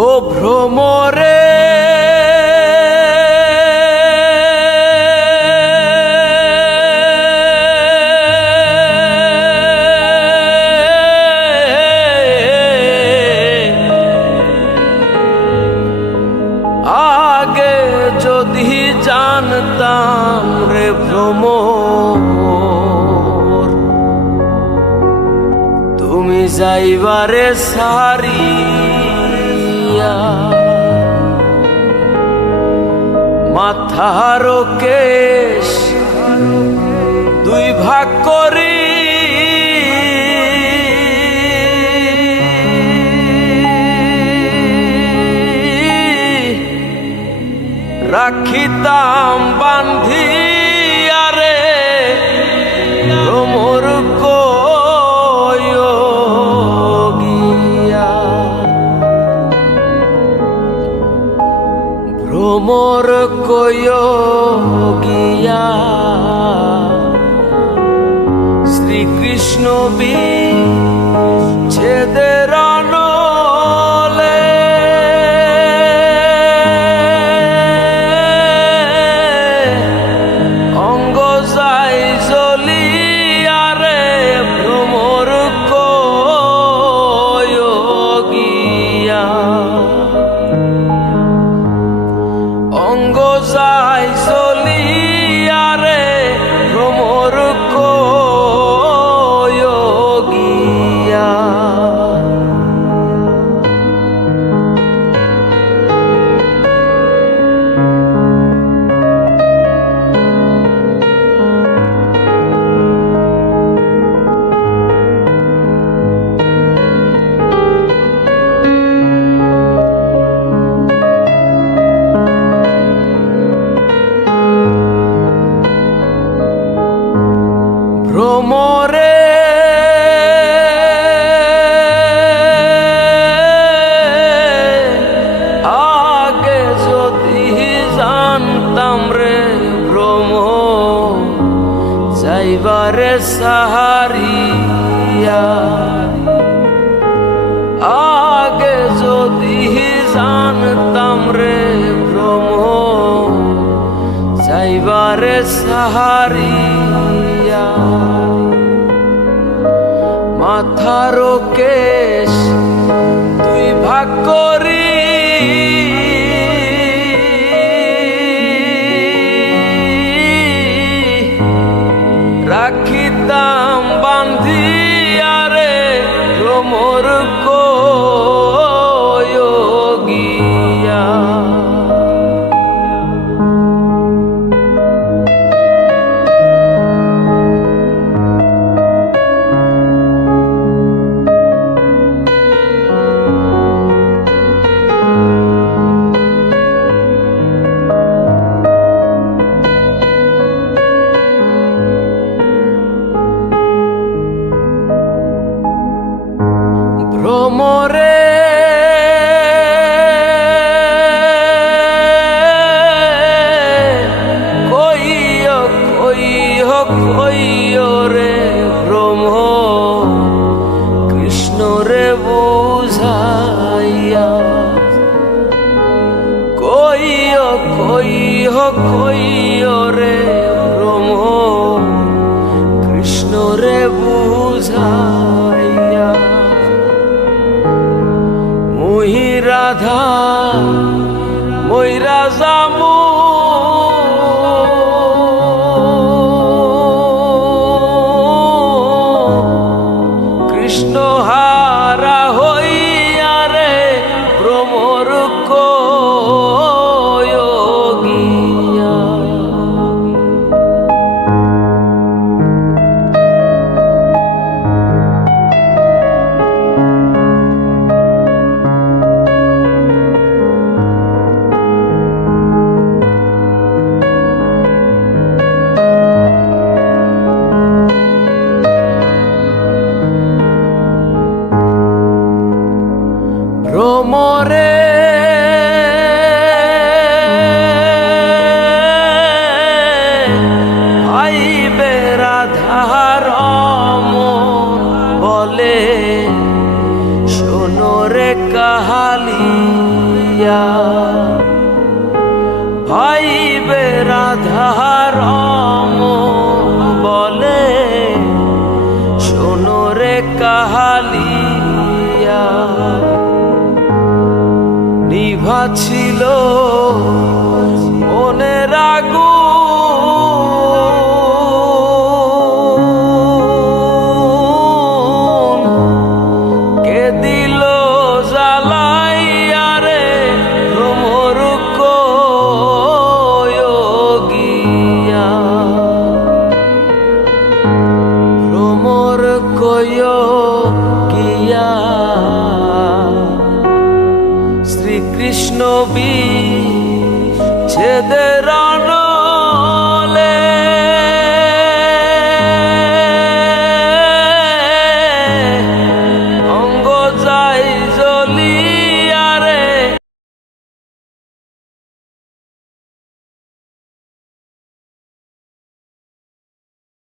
ও ভ্রমরে আগে যদি জানতাম রে ভ্রমর তুমি যাইবারে সারিয়া মাথার কেশ দুই ভাগ করি রাখিতাম বান্ধিয়া রে ভ্রমর গিয়া ভ্রমর গিয়া শ্রীকৃষ্ণ বিচ্ছেদের নলে অঙ্গ যাই জ্বলিয়া রে ভ্রমর গিয়া অঙ্গ যাই জ্বলিয়া রে ভ্রমর গিয়া ভ্রমরে আগে যদি জানতাম রে ভ্রমর যাইবারে সাহারিয়া আগে যদি জানতাম রে ভ্রমর যাইবারে সাহারিয়া মাথার কেশ দুই ভাগ করি রাখিতাম বান্ধিয়া রে ভ্রমর গিয়া ভ্রমরে কইও রে ভ্রমর কৃষ্ণ রে বুঝাইয়া কইও রে ভ্রমর কৃষ্ণ রে বুঝাইয়া রাধা মইরা যামু কৃষ্ণ হারা হইয়া রে ভ্রমর গিয়া ভ্রমরে আইবে রাধার মন বলে শোনো রে কাহালি গিয়া ভাইবে রাধার বলে শোনো রে কাহালিয়া নিভা ছিল মনের আগুন কে দিল জ্বালাইয়া রে ভ্রমর কইয়া ভ্রমর কইয়া শ্রীকৃষ্ণ বিচ্ছেদের